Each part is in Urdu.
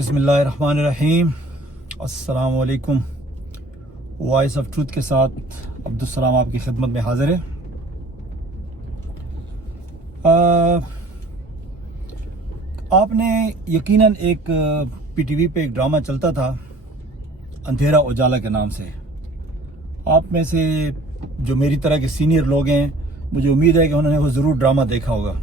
بسم اللہ الرحمن الرحیم۔ السلام علیکم۔ وائس آف ٹروتھ کے ساتھ عبدالسلام آپ کی خدمت میں حاضر ہے۔ آپ نے یقیناً ایک پی ٹی وی پہ ایک ڈرامہ چلتا تھا اندھیرا اجالا کے نام سے۔ آپ میں سے جو میری طرح کے سینئر لوگ ہیں، مجھے امید ہے کہ انہوں نے وہ ضرور ڈرامہ دیکھا ہوگا۔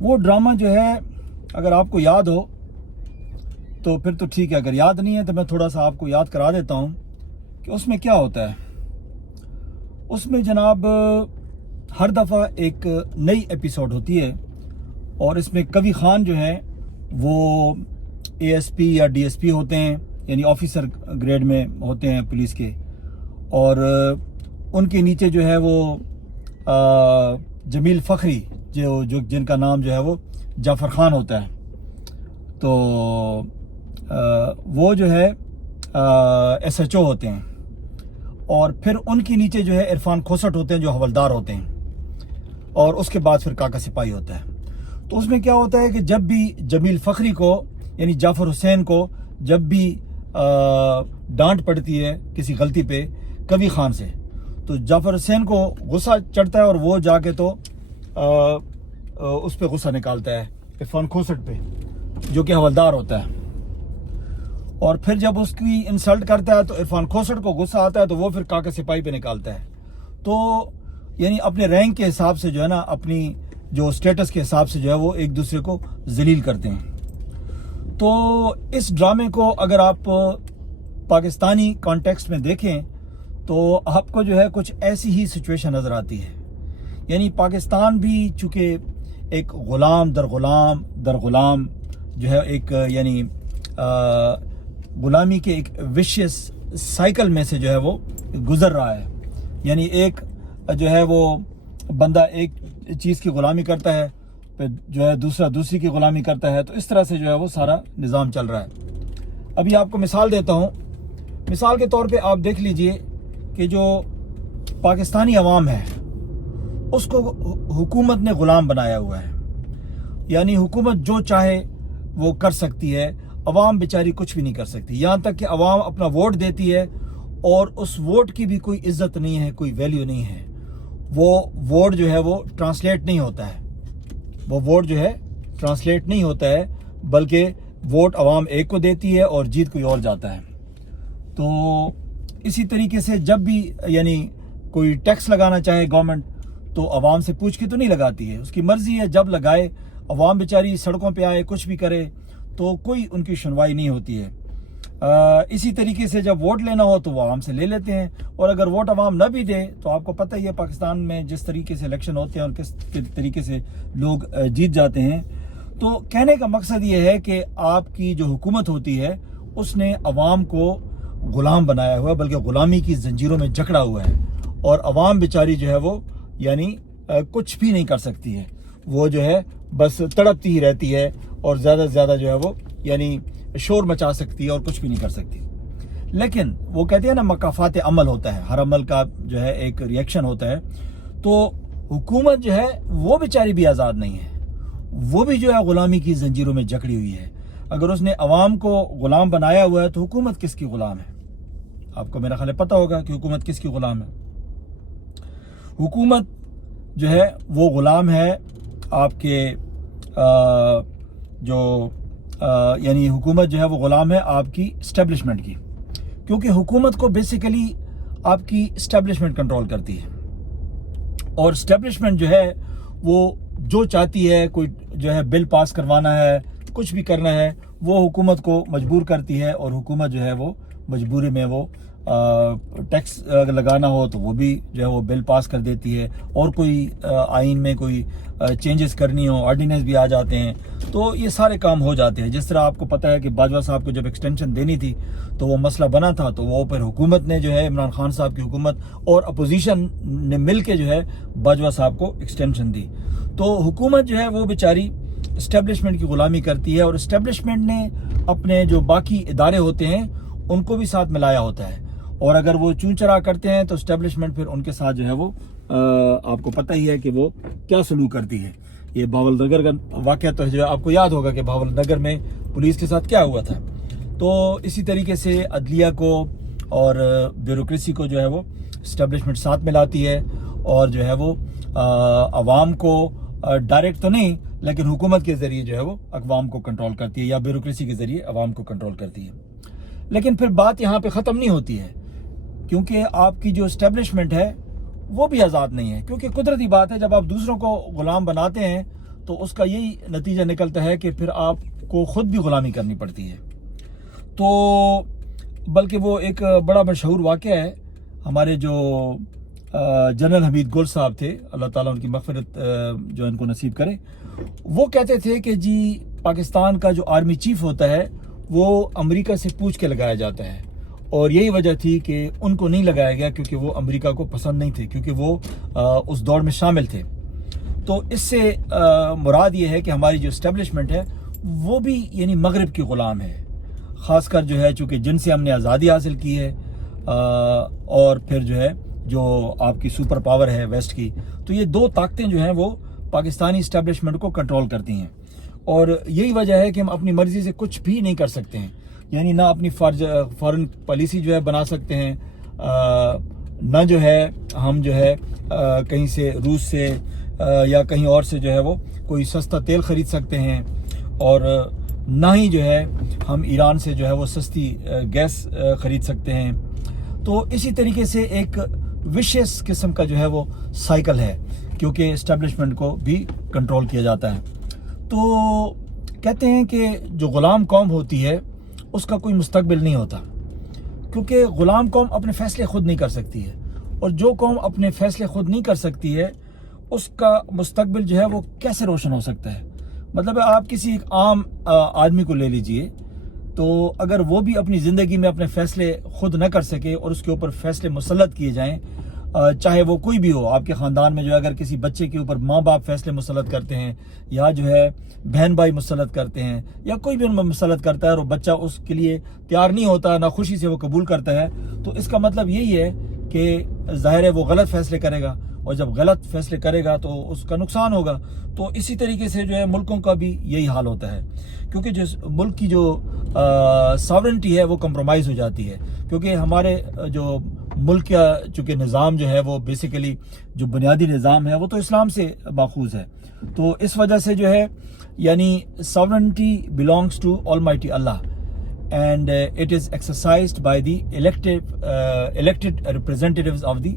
وہ ڈرامہ جو ہے اگر آپ کو یاد ہو تو پھر تو ٹھیک ہے، اگر یاد نہیں ہے تو میں تھوڑا سا آپ کو یاد کرا دیتا ہوں کہ اس میں کیا ہوتا ہے۔ اس میں جناب ہر دفعہ ایک نئی ایپیسوڈ ہوتی ہے اور اس میں کوی خان جو ہے وہ اے ایس پی یا ڈی ایس پی ہوتے ہیں، یعنی آفیسر گریڈ میں ہوتے ہیں پولیس کے، اور ان کے نیچے جو ہے وہ جمیل فخری جو جن کا نام جو ہے وہ جعفر خان ہوتا ہے، تو وہ جو ہے ایس ایچ او ہوتے ہیں، اور پھر ان کے نیچے جو ہے عرفان کھوسٹ ہوتے ہیں جو حوالدار ہوتے ہیں، اور اس کے بعد پھر کاکا سپاہی ہوتا ہے۔ تو اس میں کیا ہوتا ہے کہ جب بھی جمیل فخری کو یعنی جعفر حسین کو جب بھی ڈانٹ پڑتی ہے کسی غلطی پہ کوی خان سے، تو جعفر حسین کو غصہ چڑھتا ہے اور وہ جا کے تو اس پہ غصہ نکالتا ہے عرفان کھوسٹ پہ جو کہ حوالدار ہوتا ہے، اور پھر جب اس کی انسلٹ کرتا ہے تو عرفان کھوسٹ کو غصہ آتا ہے تو وہ پھر کاکا سپاہی پہ نکالتا ہے۔ تو یعنی اپنے رینک کے حساب سے جو ہے نا، اپنی جو سٹیٹس کے حساب سے جو ہے وہ ایک دوسرے کو ذلیل کرتے ہیں۔ تو اس ڈرامے کو اگر آپ پاکستانی کانٹیکسٹ میں دیکھیں تو آپ کو جو ہے کچھ ایسی ہی سچویشن نظر آتی ہے۔ یعنی پاکستان بھی چونکہ ایک غلام در غلام جو ہے ایک یعنی غلامی کے ایک وشیس سائیکل میں سے جو ہے وہ گزر رہا ہے۔ یعنی ایک جو ہے وہ بندہ ایک چیز کی غلامی کرتا ہے، پھر جو ہے دوسرا دوسری کی غلامی کرتا ہے، تو اس طرح سے جو ہے وہ سارا نظام چل رہا ہے۔ ابھی آپ کو مثال دیتا ہوں۔ مثال کے طور پہ آپ دیکھ لیجئے کہ جو پاکستانی عوام ہے اس کو حکومت نے غلام بنایا ہوا ہے، یعنی حکومت جو چاہے وہ کر سکتی ہے، عوام بیچاری کچھ بھی نہیں کر سکتی، یہاں تک کہ عوام اپنا ووٹ دیتی ہے اور اس ووٹ کی بھی کوئی عزت نہیں ہے، کوئی ویلیو نہیں ہے۔ وہ ووٹ جو ہے وہ ٹرانسلیٹ نہیں ہوتا ہے، بلکہ ووٹ عوام ایک کو دیتی ہے اور جیت کوئی اور جاتا ہے۔ تو اسی طریقے سے جب بھی یعنی کوئی ٹیکس لگانا چاہے گورنمنٹ تو عوام سے پوچھ کے تو نہیں لگاتی ہے، اس کی مرضی ہے جب لگائے۔ عوام بیچاری سڑکوں پہ آئے کچھ بھی کرے تو کوئی ان کی سنوائی نہیں ہوتی ہے۔ اسی طریقے سے جب ووٹ لینا ہو تو وہ عوام سے لے لیتے ہیں، اور اگر ووٹ عوام نہ بھی دے تو آپ کو پتہ ہی ہے پاکستان میں جس طریقے سے الیکشن ہوتے ہیں اور کس طریقے سے لوگ جیت جاتے ہیں۔ تو کہنے کا مقصد یہ ہے کہ آپ کی جو حکومت ہوتی ہے اس نے عوام کو غلام بنایا ہوا ہے، بلکہ غلامی کی زنجیروں میں جکڑا ہوا ہے، اور عوام بیچاری جو ہے وہ یعنی کچھ بھی نہیں کر سکتی ہے، وہ جو ہے بس تڑپتی ہی رہتی ہے، اور زیادہ سے زیادہ جو ہے وہ یعنی شور مچا سکتی ہے اور کچھ بھی نہیں کر سکتی۔ لیکن وہ کہتے ہیں نا مکافات عمل ہوتا ہے، ہر عمل کا جو ہے ایک ریئیکشن ہوتا ہے۔ تو حکومت جو ہے وہ بیچاری بھی آزاد نہیں ہے، وہ بھی جو ہے غلامی کی زنجیروں میں جکڑی ہوئی ہے۔ اگر اس نے عوام کو غلام بنایا ہوا ہے تو حکومت کس کی غلام ہے؟ آپ کو میرا خیال ہے پتہ ہوگا کہ حکومت کس کی غلام ہے۔ حکومت جو ہے وہ غلام ہے آپ کے یعنی حکومت جو ہے وہ غلام ہے آپ کی اسٹیبلشمنٹ کی، کیونکہ حکومت کو بیسیکلی آپ کی اسٹیبلشمنٹ کنٹرول کرتی ہے، اور اسٹیبلشمنٹ جو ہے وہ جو چاہتی ہے، کوئی جو ہے بل پاس کروانا ہے، کچھ بھی کرنا ہے، وہ حکومت کو مجبور کرتی ہے، اور حکومت جو ہے وہ مجبوری میں وہ ٹیکس لگانا ہو تو وہ بھی جو ہے وہ بل پاس کر دیتی ہے، اور کوئی آئین میں کوئی چینجز کرنی ہو آرڈیننس بھی آ جاتے ہیں، تو یہ سارے کام ہو جاتے ہیں۔ جس طرح آپ کو پتہ ہے کہ باجوہ صاحب کو جب ایکسٹینشن دینی تھی تو وہ مسئلہ بنا تھا، تو وہ پھر حکومت نے جو ہے عمران خان صاحب کی حکومت اور اپوزیشن نے مل کے جو ہے باجوہ صاحب کو ایکسٹینشن دی۔ تو حکومت جو ہے وہ بیچاری اسٹیبلشمنٹ کی غلامی کرتی ہے، اور اسٹیبلشمنٹ نے اپنے جو باقی ادارے ہوتے ہیں ان کو بھی ساتھ ملایا ہوتا ہے، اور اگر وہ چون چرا کرتے ہیں تو اسٹیبلشمنٹ پھر ان کے ساتھ جو ہے وہ آپ کو پتہ ہی ہے کہ وہ کیا سلوک کرتی ہے۔ یہ بھاول نگر کا واقعہ تو جو ہے آپ کو یاد ہوگا کہ بھاول نگر میں پولیس کے ساتھ کیا ہوا تھا. تو اسی طریقے سے عدلیہ کو اور بیوروکریسی کو جو ہے وہ اسٹیبلشمنٹ ساتھ میں لاتی ہے, اور جو ہے وہ عوام کو ڈائریکٹ تو نہیں لیکن حکومت کے ذریعے جو ہے وہ اقوام کو کنٹرول کرتی ہے, یا بیوروکریسی کے ذریعے عوام کو کنٹرول کرتی ہے. لیکن پھر بات یہاں پہ ختم نہیں ہوتی ہے, کیونکہ آپ کی جو اسٹیبلشمنٹ ہے وہ بھی آزاد نہیں ہے. کیونکہ قدرتی بات ہے, جب آپ دوسروں کو غلام بناتے ہیں تو اس کا یہی نتیجہ نکلتا ہے کہ پھر آپ کو خود بھی غلامی کرنی پڑتی ہے. تو بلکہ وہ ایک بڑا مشہور واقعہ ہے, ہمارے جو جنرل حمید گل صاحب تھے, اللہ تعالیٰ ان کی مغفرت جو ان کو نصیب کرے, وہ کہتے تھے کہ جی پاکستان کا جو آرمی چیف ہوتا ہے وہ امریکہ سے پوچھ کے لگایا جاتا ہے, اور یہی وجہ تھی کہ ان کو نہیں لگایا گیا کیونکہ وہ امریکہ کو پسند نہیں تھے, کیونکہ وہ اس دور میں شامل تھے. تو اس سے مراد یہ ہے کہ ہماری جو اسٹیبلشمنٹ ہے وہ بھی یعنی مغرب کی غلام ہے, خاص کر جو ہے چونکہ جن سے ہم نے آزادی حاصل کی ہے, اور پھر جو ہے جو آپ کی سپر پاور ہے ویسٹ کی, تو یہ دو طاقتیں جو ہیں وہ پاکستانی اسٹیبلشمنٹ کو کنٹرول کرتی ہیں. اور یہی وجہ ہے کہ ہم اپنی مرضی سے کچھ بھی نہیں کر سکتے ہیں, یعنی نہ اپنی فارن پالیسی جو ہے بنا سکتے ہیں, نہ جو ہے ہم جو ہے کہیں سے روس سے یا کہیں اور سے جو ہے وہ کوئی سستا تیل خرید سکتے ہیں, اور نہ ہی جو ہے ہم ایران سے جو ہے وہ سستی گیس خرید سکتے ہیں. تو اسی طریقے سے ایک وشیس قسم کا جو ہے وہ سائیکل ہے, کیونکہ اسٹیبلشمنٹ کو بھی کنٹرول کیا جاتا ہے. تو کہتے ہیں کہ جو غلام قوم ہوتی ہے اس کا کوئی مستقبل نہیں ہوتا, کیونکہ غلام قوم اپنے فیصلے خود نہیں کر سکتی ہے, اور جو قوم اپنے فیصلے خود نہیں کر سکتی ہے اس کا مستقبل جو ہے وہ کیسے روشن ہو سکتا ہے. مطلب آپ کسی ایک عام آدمی کو لے لیجئے, تو اگر وہ بھی اپنی زندگی میں اپنے فیصلے خود نہ کر سکے اور اس کے اوپر فیصلے مسلط کیے جائیں, چاہے وہ کوئی بھی ہو, آپ کے خاندان میں جو ہے اگر کسی بچے کے اوپر ماں باپ فیصلے مسلط کرتے ہیں, یا جو ہے بہن بھائی مسلط کرتے ہیں, یا کوئی بھی ان میں مسلط کرتا ہے اور بچہ اس کے لیے تیار نہیں ہوتا, نہ خوشی سے وہ قبول کرتا ہے, تو اس کا مطلب یہی ہے کہ ظاہر ہے وہ غلط فیصلے کرے گا, اور جب غلط فیصلے کرے گا تو اس کا نقصان ہوگا. تو اسی طریقے سے جو ہے ملکوں کا بھی یہی حال ہوتا ہے, کیونکہ جس ملک کی جو ساورنٹی ہے وہ کمپرومائز ہو جاتی ہے, کیونکہ ہمارے جو ملک کا چونکہ نظام جو ہے وہ بیسیکلی جو بنیادی نظام ہے وہ تو اسلام سے ماخوذ ہے. تو اس وجہ سے جو ہے یعنی sovereignty belongs to Almighty Allah, and it is exercised by the elected representatives of the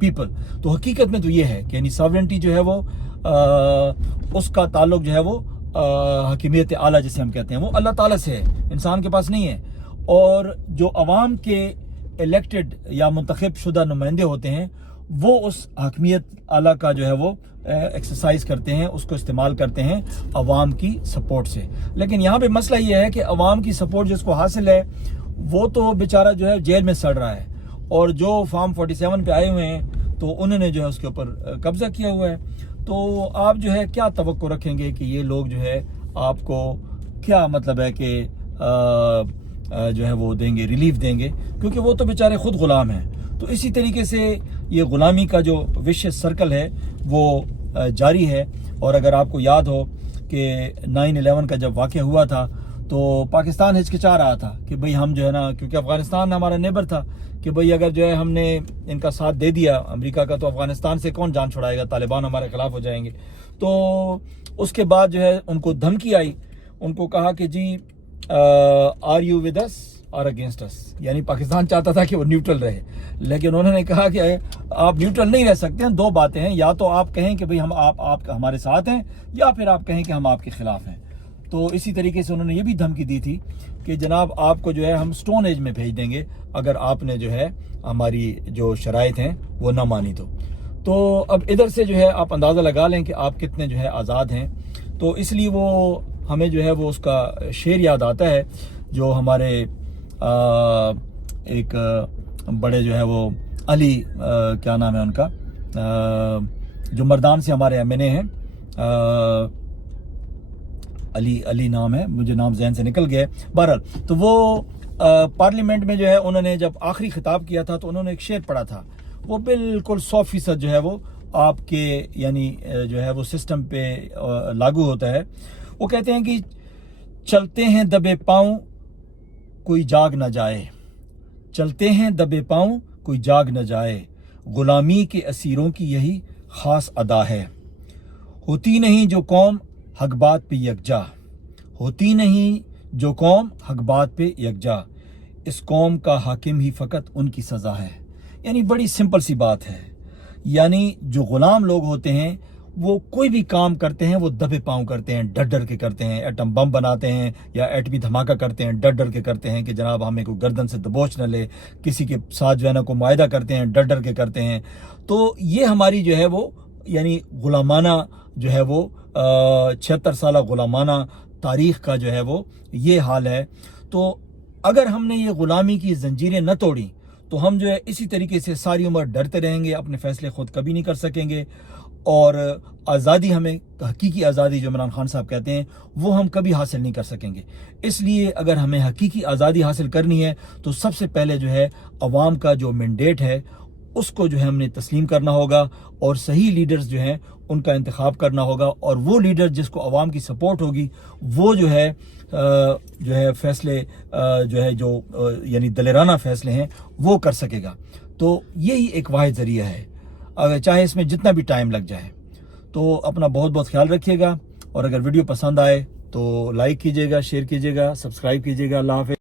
people. تو حقیقت میں تو یہ ہے کہ یعنی ساورنٹی جو ہے وہ اس کا تعلق جو ہے وہ حکیمیت اعلیٰ جسے ہم کہتے ہیں وہ اللہ تعالیٰ سے ہے, انسان کے پاس نہیں ہے. اور جو عوام کے الیکٹڈ یا منتخب شدہ نمائندے ہوتے ہیں وہ اس حکمیت اعلیٰ کا جو ہے وہ ایکسرسائز کرتے ہیں, اس کو استعمال کرتے ہیں عوام کی سپورٹ سے. لیکن یہاں پہ مسئلہ یہ ہے کہ عوام کی سپورٹ جس کو حاصل ہے وہ تو بیچارہ جو ہے جیل میں سڑ رہا ہے, اور جو فارم 47 پہ آئے ہوئے ہیں تو انہوں نے جو ہے اس کے اوپر قبضہ کیا ہوا ہے. تو آپ جو ہے کیا توقع رکھیں گے کہ یہ لوگ جو ہے آپ کو کیا مطلب ہے کہ جو ہے وہ دیں گے, ریلیف دیں گے, کیونکہ وہ تو بیچارے خود غلام ہیں. تو اسی طریقے سے یہ غلامی کا جو وشیس سرکل ہے وہ جاری ہے. اور اگر آپ کو یاد ہو کہ 9/11 کا جب واقعہ ہوا تھا تو پاکستان ہچکچا رہا تھا کہ بھئی ہم جو ہے نا, کیونکہ افغانستان ہمارا نیبر تھا, کہ بھئی اگر جو ہے ہم نے ان کا ساتھ دے دیا امریکہ کا تو افغانستان سے کون جان چھڑائے گا, طالبان ہمارے خلاف ہو جائیں گے. تو اس کے بعد جو ہے ان کو دھمکی آئی, ان کو کہا کہ جی آر یو ود اس اور اگینسٹ اس, یعنی پاکستان چاہتا تھا کہ وہ نیوٹرل رہے, لیکن انہوں نے کہا کہ آپ نیوٹرل نہیں رہ سکتے ہیں, دو باتیں ہیں, یا تو آپ کہیں کہ بھئی ہم آپ ہمارے ساتھ ہیں, یا پھر آپ کہیں کہ ہم آپ کے خلاف ہیں. تو اسی طریقے سے انہوں نے یہ بھی دھمکی دی تھی کہ جناب آپ کو جو ہے ہم سٹون ایج میں بھیج دیں گے اگر آپ نے جو ہے ہماری جو شرائط ہیں وہ نہ مانی تو اب ادھر سے جو ہے آپ اندازہ لگا لیں کہ آپ کتنے جو ہے آزاد ہیں. تو اس لیے وہ ہمیں جو ہے وہ اس کا شعر یاد آتا ہے جو ہمارے ایک بڑے جو ہے وہ علی کیا نام ہے ان کا, جو مردان سے ہمارے MNA ہیں, علی نام ہے, مجھے نام ذہن سے نکل گیا. بہرحال تو وہ پارلیمنٹ میں جو ہے انہوں نے جب آخری خطاب کیا تھا تو انہوں نے ایک شعر پڑھا تھا, وہ بالکل 100% جو ہے وہ آپ کے یعنی جو ہے وہ سسٹم پہ لاگو ہوتا ہے. وہ کہتے ہیں کہ چلتے ہیں دبے پاؤں کوئی جاگ نہ جائے, چلتے ہیں دبے پاؤں کوئی جاگ نہ جائے, غلامی کے اسیروں کی یہی خاص ادا ہے. ہوتی نہیں جو قوم حق بات پہ یکجا, ہوتی نہیں جو قوم حق بات پہ یکجا, اس قوم کا حاکم ہی فقط ان کی سزا ہے. یعنی بڑی سمپل سی بات ہے. یعنی جو غلام لوگ ہوتے ہیں وہ کوئی بھی کام کرتے ہیں وہ دبے پاؤں کرتے ہیں, ڈر ڈر کے کرتے ہیں. ایٹم بم بناتے ہیں یا ایٹمی دھماکہ کرتے ہیں, ڈر ڈر کے کرتے ہیں کہ جناب ہمیں کوئی گردن سے دبوچ نہ لے. کسی کے ساتھ جو ہے نا کو معاہدہ کرتے ہیں, ڈر ڈر کے کرتے ہیں. تو یہ ہماری جو ہے وہ یعنی غلامانہ جو ہے وہ 76 سالہ غلامانہ تاریخ کا جو ہے وہ یہ حال ہے. تو اگر ہم نے یہ غلامی کی زنجیریں نہ توڑی تو ہم جو ہے اسی طریقے سے ساری عمر ڈرتے رہیں گے, اپنے فیصلے خود کبھی نہیں کر سکیں گے, اور آزادی ہمیں حقیقی آزادی جو عمران خان صاحب کہتے ہیں وہ ہم کبھی حاصل نہیں کر سکیں گے. اس لیے اگر ہمیں حقیقی آزادی حاصل کرنی ہے تو سب سے پہلے جو ہے عوام کا جو مینڈیٹ ہے اس کو جو ہے ہم نے تسلیم کرنا ہوگا, اور صحیح لیڈرز جو ہیں ان کا انتخاب کرنا ہوگا, اور وہ لیڈر جس کو عوام کی سپورٹ ہوگی وہ جو ہے فیصلے جو ہے جو یعنی دلیرانہ فیصلے ہیں وہ کر سکے گا. تو یہی ایک واحد ذریعہ ہے, اگر چاہے اس میں جتنا بھی ٹائم لگ جائے. تو اپنا بہت بہت خیال رکھیے گا, اور اگر ویڈیو پسند آئے تو لائک کیجیے گا, شیئر کیجیے گا, سبسکرائب کیجیے گا. اللہ حافظ.